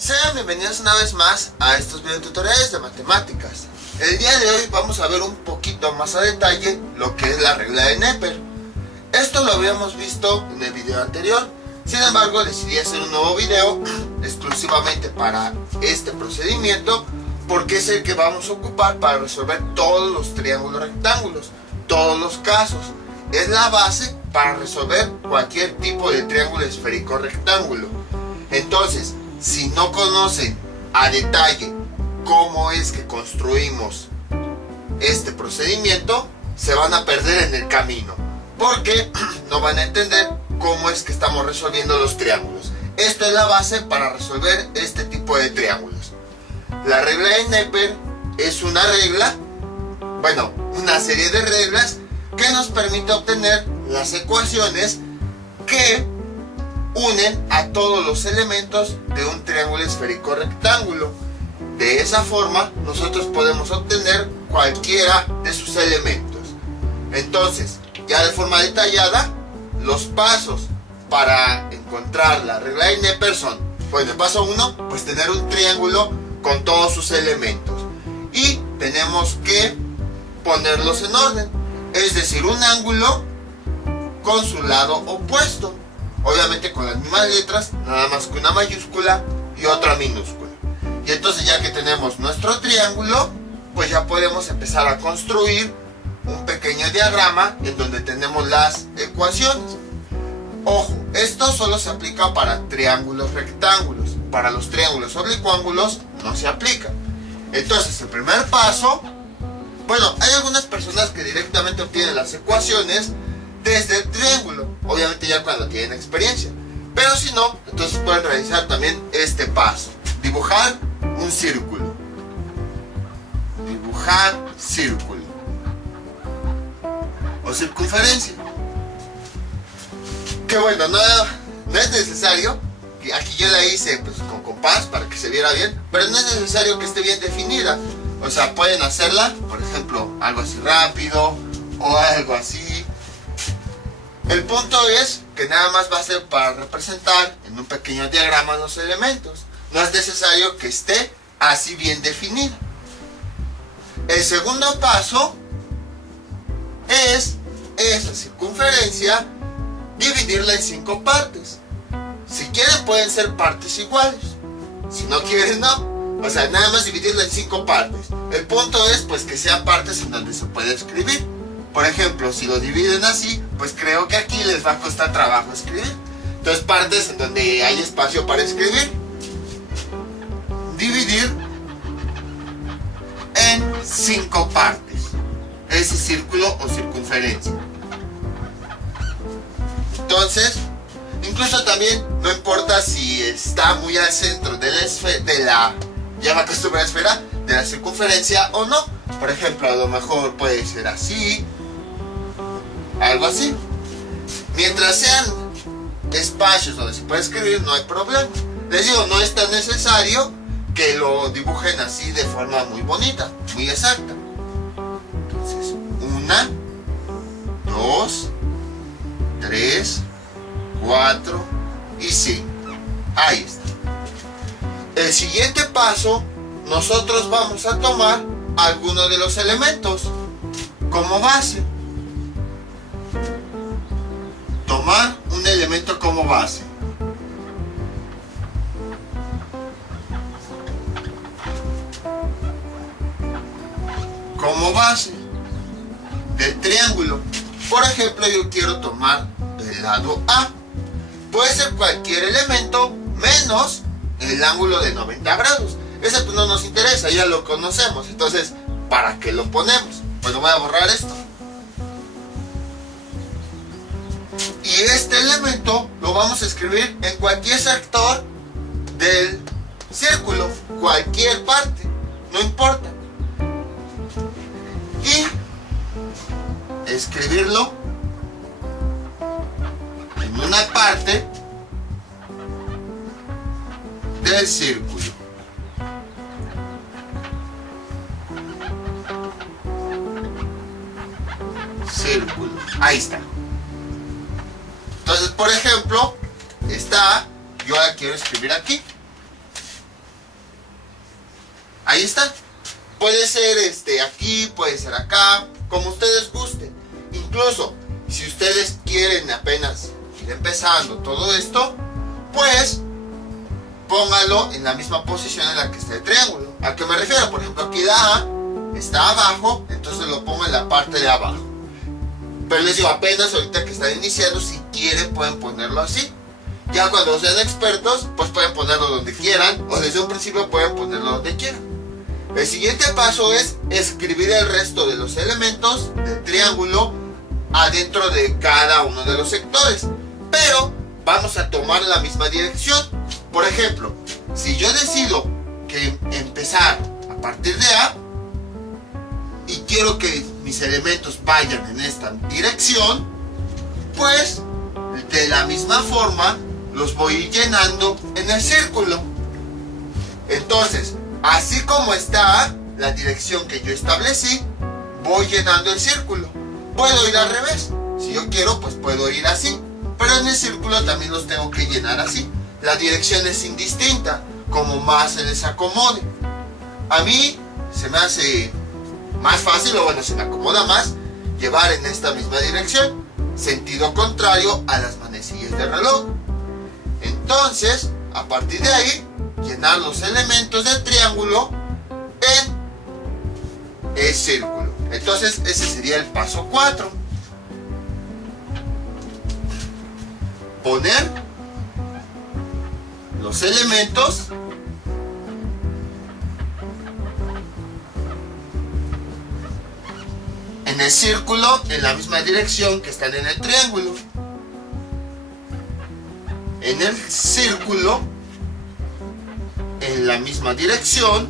Sean bienvenidos una vez más a estos videotutoriales de matemáticas. El día de hoy vamos a ver un poquito más a detalle lo que es la regla de Neper. Esto lo habíamos visto en el video anterior, sin embargo decidí hacer un nuevo video exclusivamente para este procedimiento porque es el que vamos a ocupar para resolver todos los triángulos rectángulos, todos los casos. Es la base para resolver cualquier tipo de triángulo esférico rectángulo. Entonces, si no conocen a detalle cómo es que construimos este procedimiento, se van a perder en el camino, porque no van a entender cómo es que estamos resolviendo los triángulos. Esto es la base para resolver este tipo de triángulos. La regla de Neper es una regla, una serie de reglas que nos permite obtener las ecuaciones que unen a todos los elementos de un triángulo esférico rectángulo. De esa forma nosotros podemos obtener cualquiera de sus elementos. Entonces, ya de forma detallada, los pasos para encontrar la regla de Neper son: el paso 1, pues tener un triángulo con todos sus elementos, y tenemos que ponerlos en orden, es decir, un ángulo con su lado opuesto, obviamente con las mismas letras, nada más que una mayúscula y otra minúscula. Y entonces, ya que tenemos nuestro triángulo, pues ya podemos empezar a construir un pequeño diagrama en donde tenemos las ecuaciones. Ojo, esto solo se aplica para triángulos rectángulos. Para los triángulos oblicuángulos no se aplica. Entonces, el primer paso, hay algunas personas que directamente obtienen las ecuaciones desde el triángulo, obviamente ya cuando tienen experiencia, pero si no, entonces pueden realizar también este paso: dibujar un círculo, dibujar círculo o circunferencia, que no es necesario, que aquí yo la hice con compás para que se viera bien, pero no es necesario que esté bien definida. O sea, pueden hacerla, por ejemplo, algo así rápido o algo así. El punto es que nada más va a ser para representar en un pequeño diagrama los elementos. No es necesario que esté así bien definido. El segundo paso es esa circunferencia dividirla en 5 partes. Si quieren pueden ser partes iguales, si no quieren no. O sea, nada más dividirla en 5 partes. El punto es que sean partes en donde se puede escribir. Por ejemplo, si lo dividen así, pues creo que aquí les va a costar trabajo escribir. Entonces, partes en donde hay espacio para escribir. Dividir en 5 partes ese círculo o circunferencia. Entonces, incluso también no importa si está muy al centro de la esfera, de la circunferencia o no. Por ejemplo, a lo mejor puede ser así, algo así. Mientras sean espacios donde se puede escribir, no hay problema. Les digo, no es tan necesario que lo dibujen así de forma muy bonita, muy exacta. Entonces, 1, 2, 3, 4 y 5. Ahí está. El siguiente paso, nosotros vamos a tomar alguno de los elementos como base. Tomar un elemento como base. Como base del triángulo. Por ejemplo, yo quiero tomar del lado A. Puede ser cualquier elemento menos el ángulo de 90 grados. Ese no nos interesa, ya lo conocemos. Entonces, ¿para qué lo ponemos? Voy a borrar esto. Y este elemento lo vamos a escribir en cualquier sector del círculo, cualquier parte, no importa. Y escribirlo en una parte del círculo. Círculo. Ahí está. Entonces, por ejemplo, esta yo la quiero escribir aquí. Ahí está. Puede ser aquí, puede ser acá, como ustedes gusten. Incluso, si ustedes quieren apenas ir empezando todo esto, pues póngalo en la misma posición en la que está el triángulo. ¿A qué me refiero? Por ejemplo, aquí la A está abajo, entonces lo pongo en la parte de abajo. Pero les digo, apenas ahorita que están iniciando, si quieren pueden ponerlo así. Ya cuando sean expertos, pues pueden ponerlo donde quieran, o desde un principio pueden ponerlo donde quieran. El siguiente paso es escribir el resto de los elementos del triángulo adentro de cada uno de los sectores. Pero vamos a tomar la misma dirección. Por ejemplo, si yo decido que empezar a partir de A y quiero que mis elementos vayan en esta dirección, pues de la misma forma los voy a ir llenando en el círculo. Entonces, así como está la dirección que yo establecí, voy llenando el círculo. Puedo ir al revés. Si yo quiero, pues puedo ir así. Pero en el círculo también los tengo que llenar así. La dirección es indistinta, como más se les acomode. A mí se me hace más fácil, o bueno, se me acomoda más, llevar en esta misma dirección, sentido contrario a las manecillas del reloj. Entonces, a partir de ahí, llenar los elementos del triángulo en el círculo. Entonces ese sería el paso 4. Poner los elementos en el círculo en la misma dirección que están en el triángulo. En el círculo en la misma dirección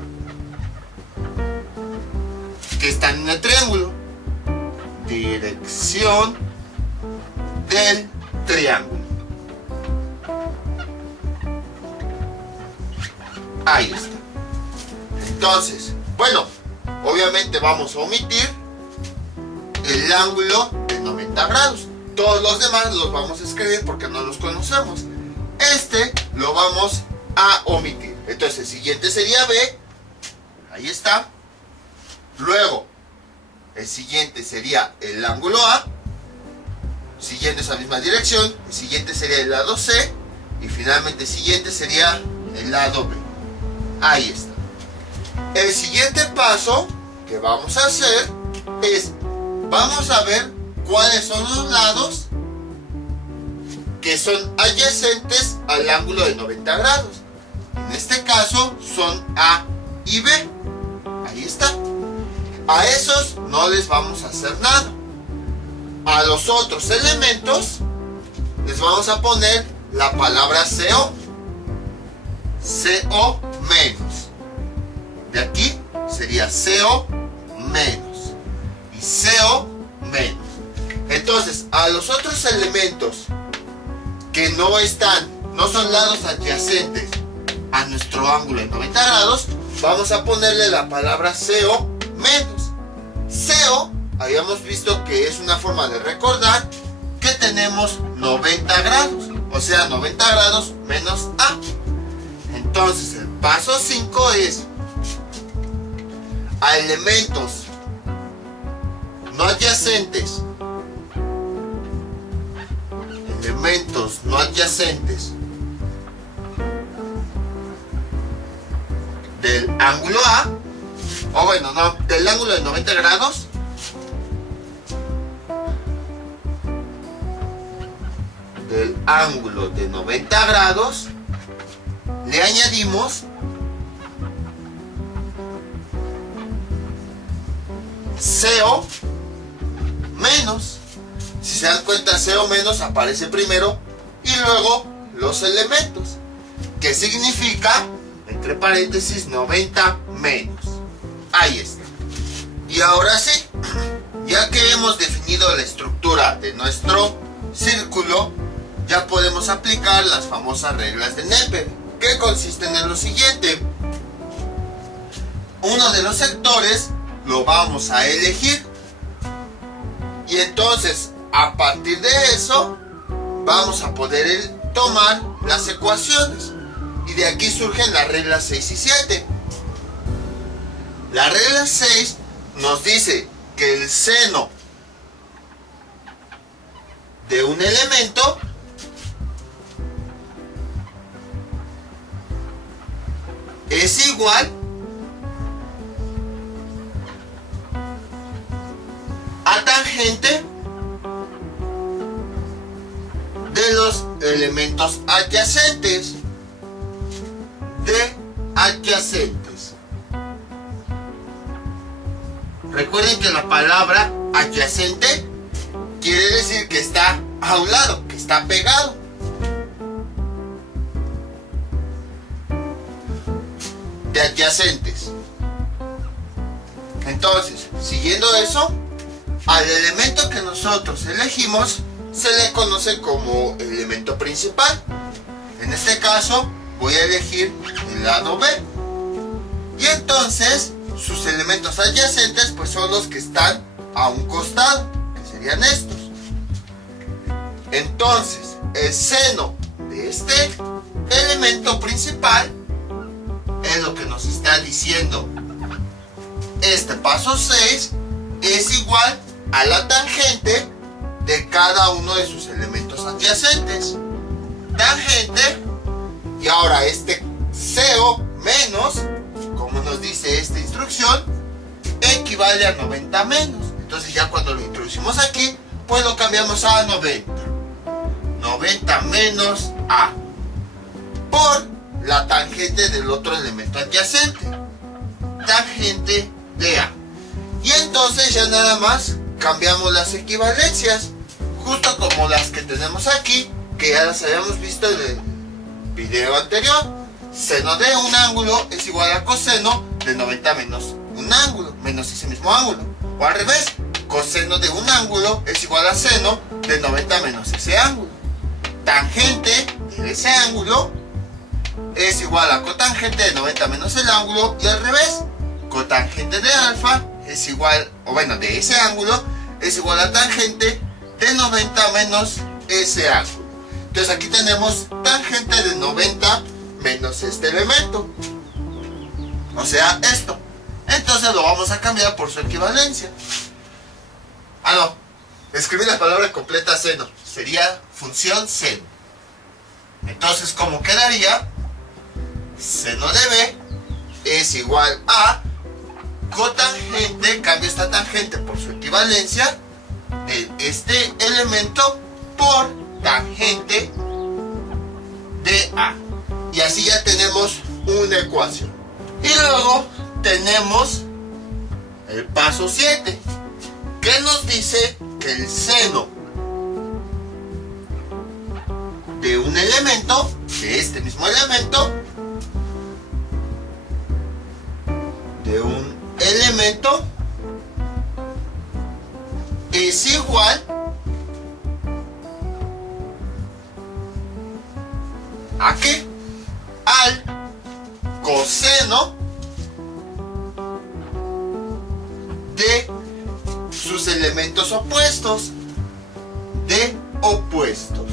que están en el triángulo. Dirección del triángulo. Ahí está. Entonces, bueno, obviamente vamos a omitir el ángulo de 90 grados. Todos los demás los vamos a escribir porque no los conocemos. Este lo vamos a omitir. Entonces el siguiente sería B. Ahí está. Luego el siguiente sería el ángulo A, siguiendo esa misma dirección. El siguiente sería el lado C. Y finalmente el siguiente sería el lado B. Ahí está. El siguiente paso que vamos a hacer es, vamos a ver cuáles son los lados que son adyacentes al ángulo de 90 grados. En este caso son A y B. Ahí está. A esos no les vamos a hacer nada. A los otros elementos les vamos a poner la palabra CO. CO menos. De aquí sería CO menos. Y CO menos. Entonces, a los otros elementos que no son lados adyacentes a nuestro ángulo de 90 grados, vamos a ponerle la palabra CO menos. CO, habíamos visto que es una forma de recordar que tenemos 90 grados, o sea, 90 grados menos A. Entonces, el paso 5 es a elementos no adyacentes, del ángulo A, o bueno, no, del ángulo de 90 grados, le añadimos CO menos. Si se dan cuenta, CO menos aparece primero y luego los elementos, que significa, entre paréntesis, 90 menos. Ahí está. Y ahora sí, ya que hemos definido la estructura de nuestro círculo, ya podemos aplicar las famosas reglas de Neper, que consisten en lo siguiente. Uno de los sectores lo vamos a elegir, y entonces a partir de eso vamos a poder tomar las ecuaciones, y de aquí surgen las reglas 6 y 7. La regla 6 nos dice que el seno de un elemento es igual a tangente de los elementos adyacentes. Recuerden que la palabra adyacente quiere decir que está a un lado, que está pegado. De adyacentes. Entonces, siguiendo eso, al elemento que nosotros elegimos se le conoce como elemento principal. En este caso voy a elegir el lado B. Y entonces sus elementos adyacentes pues son los que están a un costado, que serían estos. Entonces el seno de este elemento principal es lo que nos está diciendo este paso 6, es igual a la tangente de cada uno de sus elementos adyacentes. Tangente, y ahora este CO menos, como nos dice esta instrucción, equivale a 90 menos. Entonces ya cuando lo introducimos aquí, pues lo cambiamos a 90. 90 menos A por la tangente del otro elemento adyacente, tangente de A. Y entonces ya nada más cambiamos las equivalencias, justo como las que tenemos aquí, que ya las habíamos visto en el video anterior. Seno de un ángulo es igual a coseno de 90 menos un ángulo, menos ese mismo ángulo. O al revés, coseno de un ángulo es igual a seno de 90 menos ese ángulo. Tangente de ese ángulo es igual a cotangente de 90 menos el ángulo, y al revés, cotangente de alfa es igual, o bueno, de ese ángulo es igual a tangente de 90 menos ese ángulo. Entonces aquí tenemos tangente de 90 menos este elemento, o sea, esto. Entonces lo vamos a cambiar por su equivalencia. Escribir la palabra completa seno, sería función seno. Entonces, ¿cómo quedaría? Seno de B es igual a cotangente, cambio esta tangente por su equivalencia, de este elemento por tangente de A. Y así ya tenemos una ecuación. Y luego tenemos el paso 7, que nos dice que el seno de un elemento, de este mismo elemento, es igual ¿a qué? Al coseno de sus elementos opuestos, de opuestos.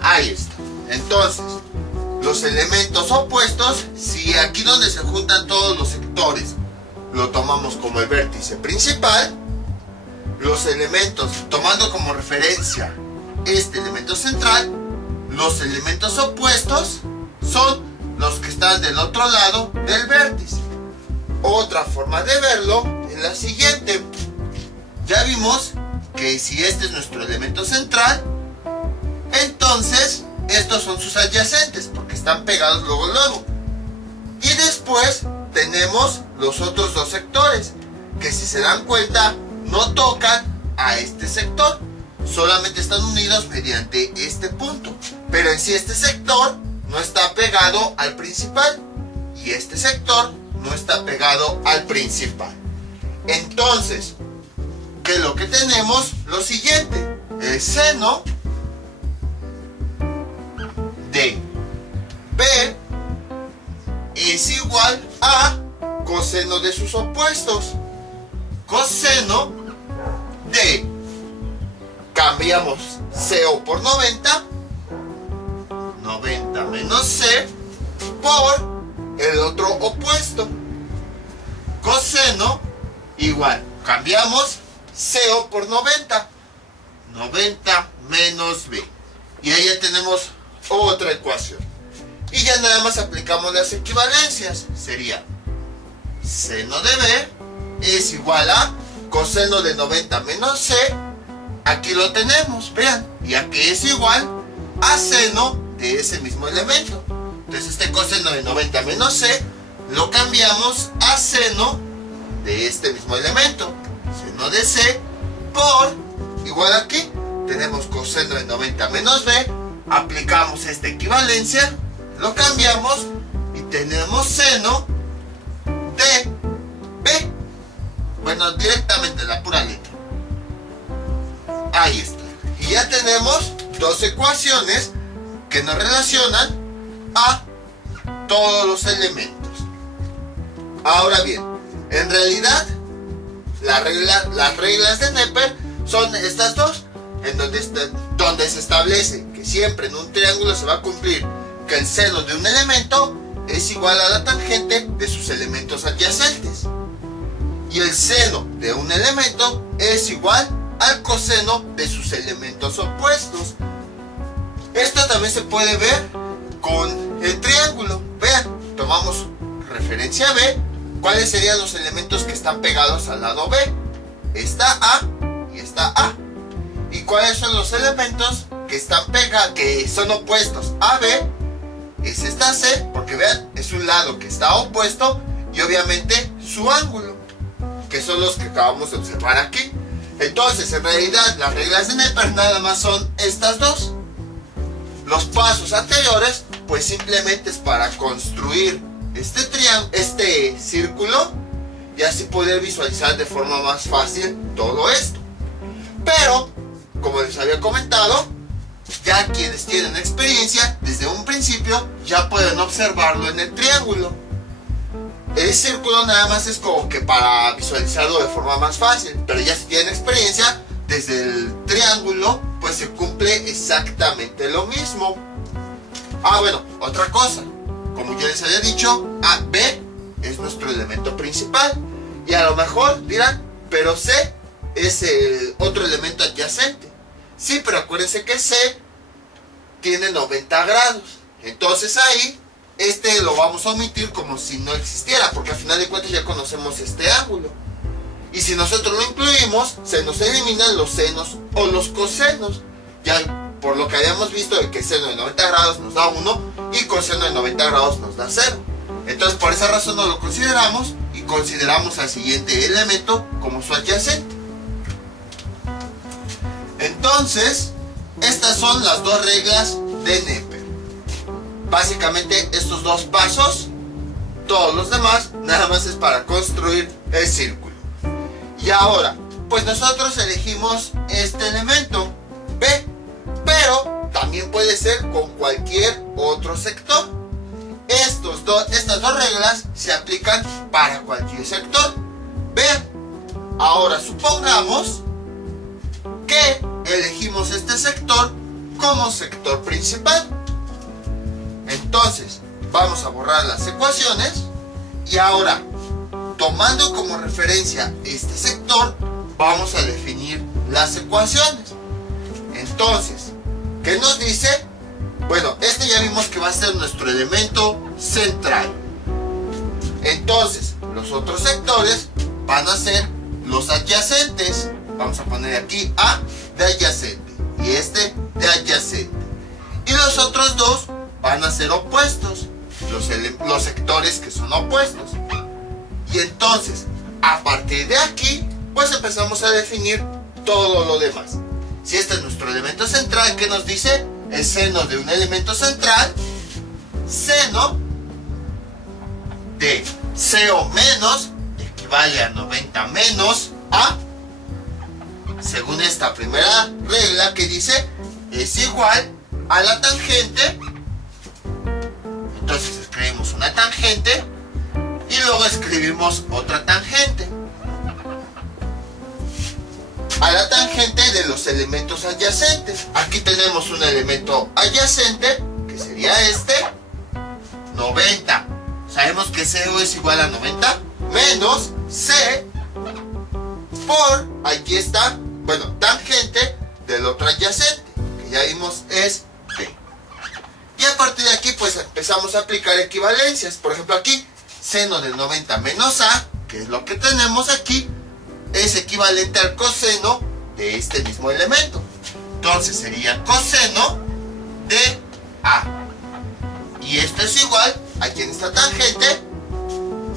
Ahí está. Entonces, los elementos opuestos, si aquí donde se juntan todos los sectores lo tomamos como el vértice principal, los elementos, tomando como referencia este elemento central, los elementos opuestos son los que están del otro lado del vértice. Otra forma de verlo es la siguiente. Ya vimos que si este es nuestro elemento central, entonces estos son sus adyacentes porque están pegados luego. Y después tenemos los otros dos sectores, que si se dan cuenta no tocan a este sector, solamente están unidos mediante este punto. Pero en sí este sector no está pegado al principal y este sector no está pegado al principal. Entonces, ¿qué es lo que tenemos? Lo siguiente, el seno de B es igual a coseno de sus opuestos. Coseno de, cambiamos CO por 90 menos C por el igual. Cambiamos CO por 90. 90 menos B. Y ahí ya tenemos otra ecuación. Y ya nada más aplicamos las equivalencias. Sería seno de B es igual a coseno de 90 menos C. Aquí lo tenemos, vean. Y aquí es igual a seno de ese mismo elemento. Entonces este coseno de 90 menos C lo cambiamos a seno de este mismo elemento. Seno de C por, igual aquí, tenemos coseno de 90 menos B. Aplicamos esta equivalencia, lo cambiamos y tenemos seno de B. Bueno, directamente la pura letra. Ahí está. Y ya tenemos dos ecuaciones que nos relacionan a todos los elementos. Ahora bien, en realidad las reglas de Neper son estas dos, en donde se establece que siempre en un triángulo se va a cumplir que el seno de un elemento es igual a la tangente de sus elementos adyacentes, y el seno de un elemento es igual al coseno de sus elementos opuestos. Esto también se puede ver con el triángulo. Vean, tomamos referencia B. ¿Cuáles serían los elementos que están pegados al lado B? Está A y está A. ¿Y cuáles son los elementos que están pegados, que son opuestos a B? Es esta C, porque vean, es un lado que está opuesto y obviamente su ángulo, que son los que acabamos de observar aquí. Entonces, en realidad, las reglas de Neper nada más son estas dos. Los pasos anteriores, pues simplemente es para construir este círculo y así poder visualizar de forma más fácil todo esto. Pero, como les había comentado, ya quienes tienen experiencia desde un principio ya pueden observarlo en el triángulo. El círculo nada más es como que para visualizarlo de forma más fácil, pero ya si tienen experiencia desde el triángulo, pues se cumple exactamente lo mismo. Bueno, otra cosa, como ya les había dicho, B es nuestro elemento principal y a lo mejor dirán, pero C es el otro elemento adyacente. Sí, pero acuérdense que C tiene 90 grados, entonces ahí lo vamos a omitir como si no existiera, porque al final de cuentas ya conocemos este ángulo. Y si nosotros lo incluimos, se nos eliminan los senos o los cosenos. Ya por lo que habíamos visto de que seno de 90 grados nos da 1 y coseno de 90 grados nos da 0. Entonces por esa razón no lo consideramos y consideramos al siguiente elemento como su adyacente. Entonces, estas son las dos reglas de Neper. Básicamente estos dos pasos, todos los demás, nada más es para construir el círculo. Y ahora, pues nosotros elegimos este elemento, B, pero también puede ser con cualquier otro sector. Estas dos reglas se aplican para cualquier sector. Vean, ahora supongamos que elegimos este sector como sector principal. Entonces, vamos a borrar las ecuaciones y ahora, tomando como referencia este sector, vamos a definir las ecuaciones. Entonces, ¿qué nos dice? Bueno, ya vimos que va a ser nuestro elemento central. Entonces, los otros sectores van a ser los adyacentes. Vamos a poner aquí A de adyacente y este de adyacente. Y los otros dos van a ser opuestos, los sectores que son opuestos. Y entonces, a partir de aquí, pues empezamos a definir todo lo demás. Si este es nuestro elemento central, ¿qué nos dice? El seno de un elemento central, seno de CO menos, equivale a 90 menos A, según esta primera regla que dice, es igual a la tangente. Entonces escribimos una tangente y luego escribimos otra tangente a la tangente de los elementos adyacentes. Aquí tenemos un elemento adyacente que sería este, 90. Sabemos que CO es igual a 90 menos C, por, aquí está, bueno, tangente del otro adyacente, que ya vimos es B. Y a partir de aquí pues empezamos a aplicar equivalencias. Por ejemplo aquí, seno de 90 menos A, que es lo que tenemos aquí, es equivalente al coseno de este mismo elemento. Entonces sería coseno de A. Y esto es igual a quien esta tangente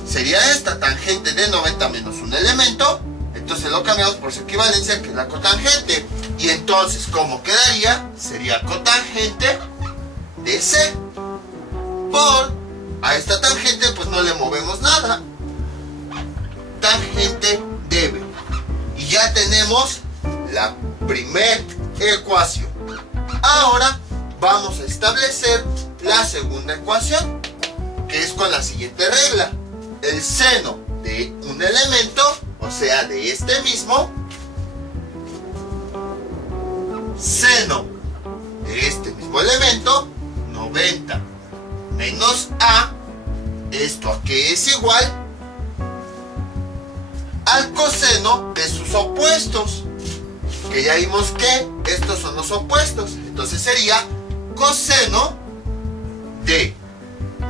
sería esta tangente de 90 menos un elemento. Entonces lo cambiamos por su equivalencia, que es la cotangente. Y entonces, ¿cómo quedaría? Sería cotangente de C. Por a esta tangente pues no le movemos nada. Tangente de B. Y ya tenemos la primera ecuación. Ahora vamos a establecer la segunda ecuación, que es con la siguiente regla. El seno de un elemento, o sea de este mismo, seno de este mismo elemento, 90 menos A, ¿esto a qué es igual? Al coseno de sus opuestos, que ya vimos que estos son los opuestos. Entonces sería coseno de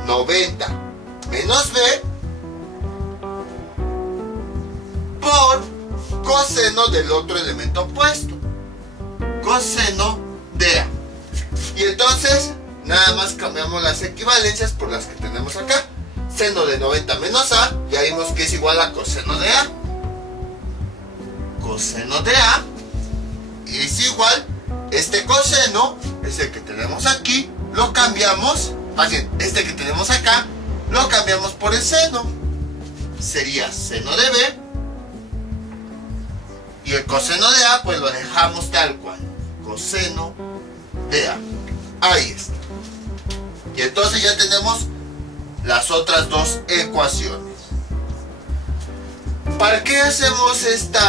90 menos B por coseno del otro elemento opuesto, coseno de A. Y entonces nada más cambiamos las equivalencias por las que tenemos acá. Seno de 90 menos A, ya vimos que es igual a coseno de A. Coseno de A es igual, este coseno es el que tenemos aquí, lo cambiamos, más bien, este que tenemos acá, lo cambiamos por el seno. Sería seno de B. Y el coseno de A pues lo dejamos tal cual, coseno de A. Ahí está. Y entonces ya tenemos las otras dos ecuaciones. ¿Para qué hacemos este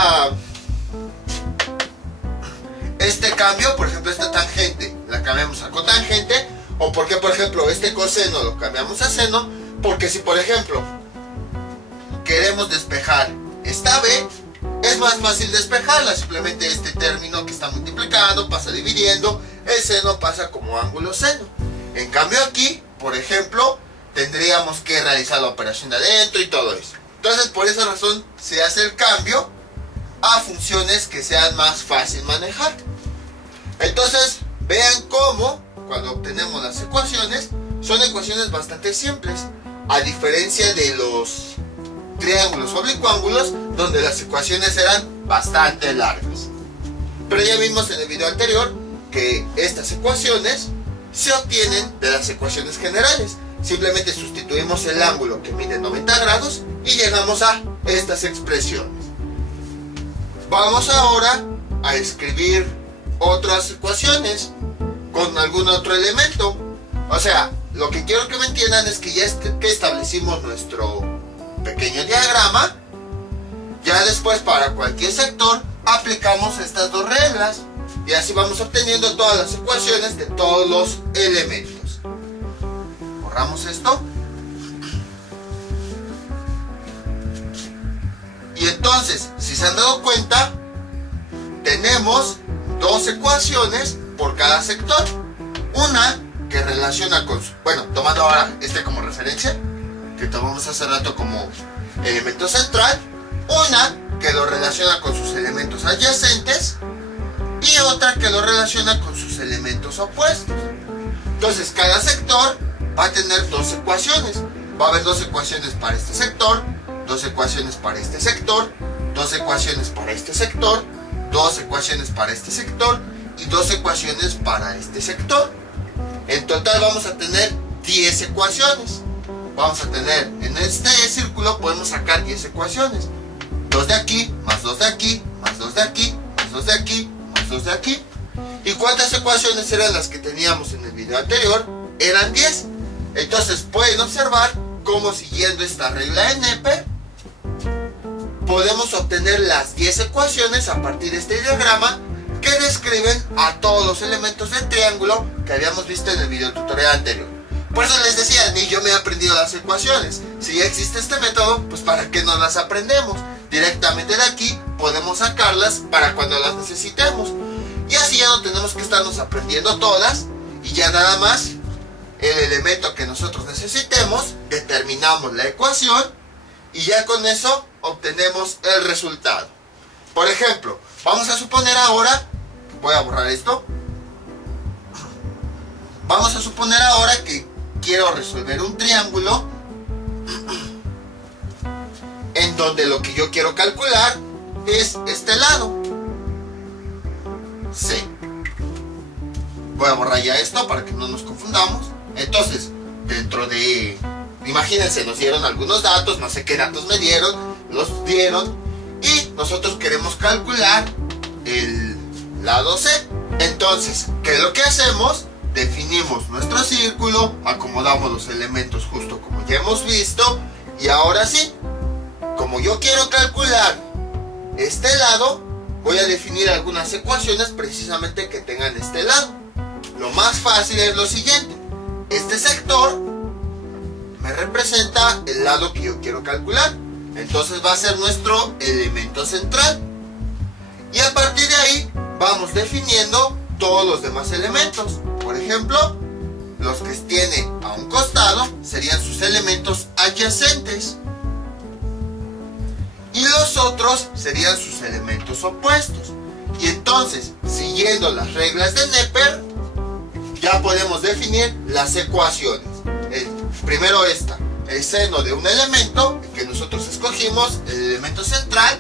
cambio? Por ejemplo, esta tangente la cambiamos a cotangente. O porque, por ejemplo, este coseno lo cambiamos a seno. Porque si, por ejemplo, queremos despejar esta B, es más fácil despejarla. Simplemente este término que está multiplicando pasa dividiendo, el seno pasa como ángulo seno. En cambio aquí, por ejemplo, tendríamos que realizar la operación de adentro y todo eso. Entonces por esa razón se hace el cambio a funciones que sean más fácil manejar. Entonces vean cómo cuando obtenemos las ecuaciones son ecuaciones bastante simples, a diferencia de los triángulos o oblicuángulos donde las ecuaciones eran bastante largas. Pero ya vimos en el video anterior que estas ecuaciones se obtienen de las ecuaciones generales. Simplemente sustituimos el ángulo que mide 90 grados y llegamos a estas expresiones. Vamos ahora a escribir otras ecuaciones con algún otro elemento. O sea, lo que quiero que me entiendan es que ya que establecimos nuestro pequeño diagrama, ya después para cualquier sector aplicamos estas dos reglas y así vamos obteniendo todas las ecuaciones de todos los elementos. Borramos esto. Y entonces, si se han dado cuenta, tenemos dos ecuaciones por cada sector. Una que relaciona con su, bueno, tomando ahora este como referencia, que tomamos hace rato como elemento central. Una que lo relaciona con sus elementos adyacentes y otra que lo relaciona con sus elementos opuestos. Entonces cada sector va a tener dos ecuaciones. Va a haber dos ecuaciones para este sector, dos ecuaciones para este sector, dos ecuaciones para este sector, dos ecuaciones para este sector y dos ecuaciones para este sector. En total vamos a tener 10 ecuaciones. Vamos a tener en este círculo, podemos sacar 10 ecuaciones. 2 de aquí, más 2 de aquí, más 2 de aquí, más 2 de aquí, más 2 de aquí. ¿Y cuántas ecuaciones eran las que teníamos en el video anterior? Eran 10. Entonces pueden observar cómo, siguiendo esta regla de Neper, podemos obtener las 10 ecuaciones a partir de este diagrama que describen a todos los elementos del triángulo que habíamos visto en el video tutorial anterior. Por eso les decía, ni yo me he aprendido las ecuaciones. Si ya existe este método, pues ¿para qué no las aprendemos? De directamente de aquí podemos sacarlas para cuando las necesitemos. Y así ya no tenemos que estarnos aprendiendo todas, y ya nada más el elemento que nosotros necesitemos, determinamos la ecuación y ya con eso obtenemos el resultado. Por ejemplo, vamos a suponer ahora, voy a borrar esto, vamos a suponer ahora que quiero resolver un triángulo en donde lo que yo quiero calcular es este lado, C. Voy a borrar ya esto para que no nos confundamos. Entonces, dentro de, imagínense, nos dieron algunos datos, no sé qué datos me dieron, los dieron, y nosotros queremos calcular el lado C. Entonces, ¿qué es lo que hacemos? Definimos nuestro círculo, acomodamos los elementos justo como ya hemos visto, y ahora sí, como yo quiero calcular este lado, voy a definir algunas ecuaciones precisamente que tengan este lado. Lo más fácil es lo siguiente: este sector me representa el lado que yo quiero calcular, entonces va a ser nuestro elemento central, y a partir de ahí vamos definiendo todos los demás elementos. Por ejemplo, los que tiene a un costado serían sus elementos adyacentes, y los otros serían sus elementos opuestos. Y entonces, siguiendo las reglas de Neper, ya podemos definir las ecuaciones. Primero esta, el seno de un elemento que nosotros escogimos, el elemento central.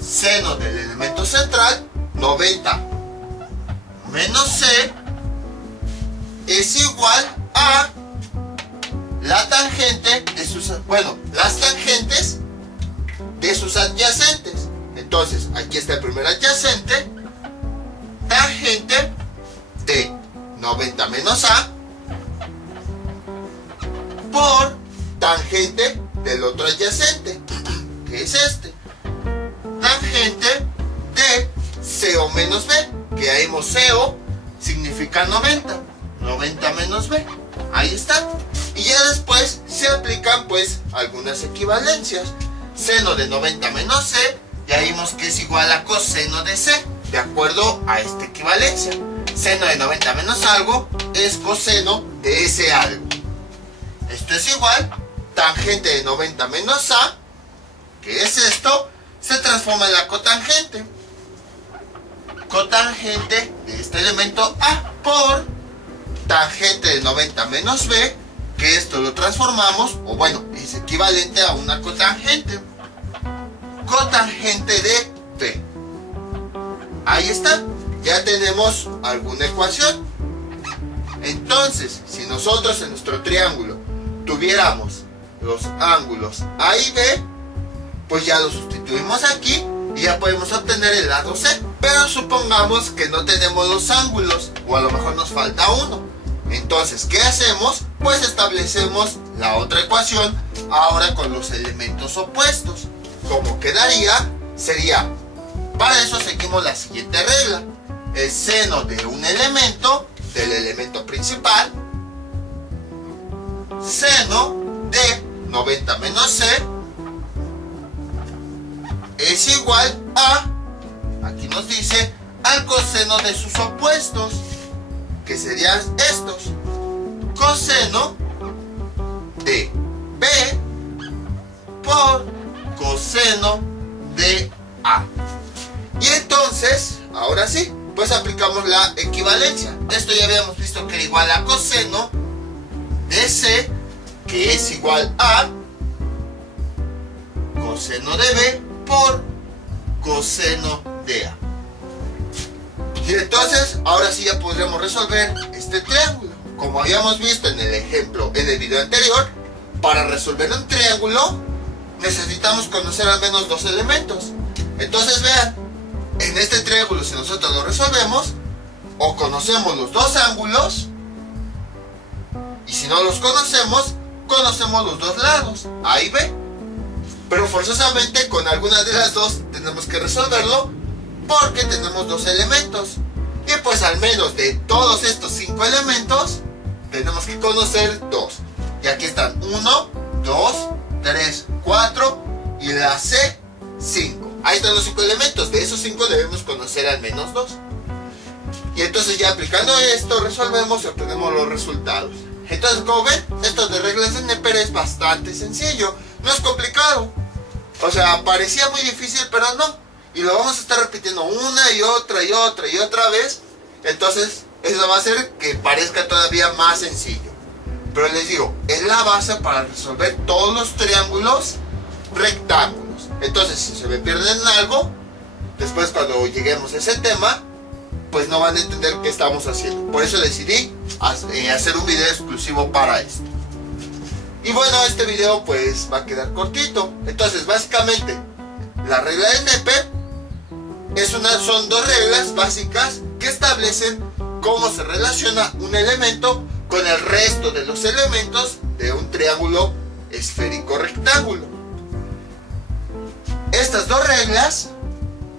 Seno del elemento central, 90 menos C, es igual a la tangente de sus, las tangentes de sus adyacentes. Entonces, aquí está el primer adyacente, tangente de 90 menos A por tangente del otro adyacente, que es este, tangente de CO menos B, que ahí vemos CO significa 90, 90 menos B, ahí está. Y ya después se aplican pues algunas equivalencias. Seno de 90 menos C, ya vimos que es igual a coseno de C, de acuerdo a esta equivalencia. Seno de 90 menos algo es coseno de ese algo. Esto es igual, tangente de 90 menos A, que es esto, se transforma en la cotangente. Cotangente de este elemento A por tangente de 90 menos B, que esto lo transformamos, o bueno, es equivalente a una cotangente. Cotangente de B. Ahí está, ya tenemos alguna ecuación. Entonces, si nosotros en nuestro triángulo tuviéramos los ángulos A y B, pues ya lo sustituimos aquí y ya podemos obtener el lado C. Pero supongamos que no tenemos los ángulos, o a lo mejor nos falta uno. Entonces, ¿qué hacemos? Pues establecemos la otra ecuación ahora con los elementos opuestos. Como quedaría, sería, para eso seguimos la siguiente regla: el seno de un elemento, del elemento principal, seno de 90 menos C, es igual a, aquí nos dice, al coseno de sus opuestos, que serían estos, coseno de B por coseno de A. Y entonces, ahora sí, pues aplicamos la equivalencia. Esto ya habíamos visto que era igual a coseno de C, que es igual a coseno de B por coseno de A. Y entonces, ahora sí ya podremos resolver este triángulo. Como habíamos visto en el ejemplo, en el video anterior, para resolver un triángulo necesitamos conocer al menos dos elementos. Entonces vean, en este triángulo, si nosotros lo resolvemos, o conocemos los dos ángulos, y si no los conocemos, conocemos los dos lados, A y B. Pero forzosamente con alguna de las dos tenemos que resolverlo, porque tenemos dos elementos. Y pues al menos de todos estos 5 elementos, tenemos que conocer dos. Y aquí están 1, 2, 3, 4, y el están los 5 elementos. De esos 5 debemos conocer al menos 2. Y entonces ya aplicando esto resolvemos y obtenemos los resultados. Entonces, como ven, esto de reglas de Neper es bastante sencillo. No es complicado. O sea, parecía muy difícil, pero no. Y lo vamos a estar repitiendo una y otra y otra y otra vez. Entonces, eso va a hacer que parezca todavía más sencillo. Pero les digo, es la base para resolver todos los triángulos rectángulos. Entonces, si se me pierden en algo, después cuando lleguemos a ese tema, pues no van a entender qué estamos haciendo. Por eso decidí hacer un video exclusivo para esto. Y bueno, este video pues va a quedar cortito. Entonces, básicamente, la regla de Neper son 2 reglas básicas que establecen cómo se relaciona un elemento con el resto de los elementos de un triángulo esférico rectángulo. Estas 2 reglas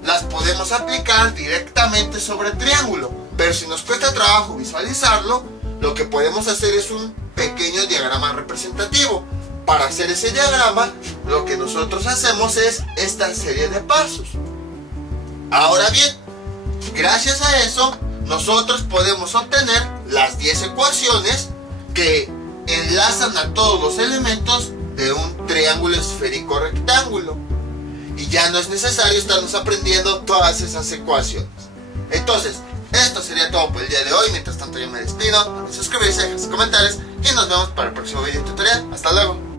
las podemos aplicar directamente sobre el triángulo, pero si nos cuesta trabajo visualizarlo, lo que podemos hacer es un pequeño diagrama representativo. Para hacer ese diagrama, lo que nosotros hacemos es esta serie de pasos. Ahora bien, gracias a eso, nosotros podemos obtener las 10 ecuaciones que enlazan a todos los elementos de un triángulo esférico rectángulo. Y ya no es necesario estarnos aprendiendo todas esas ecuaciones. Entonces, esto sería todo por el día de hoy. Mientras tanto yo me despido. No olviden suscribirse, dejar sus comentarios y nos vemos para el próximo video tutorial. Hasta luego.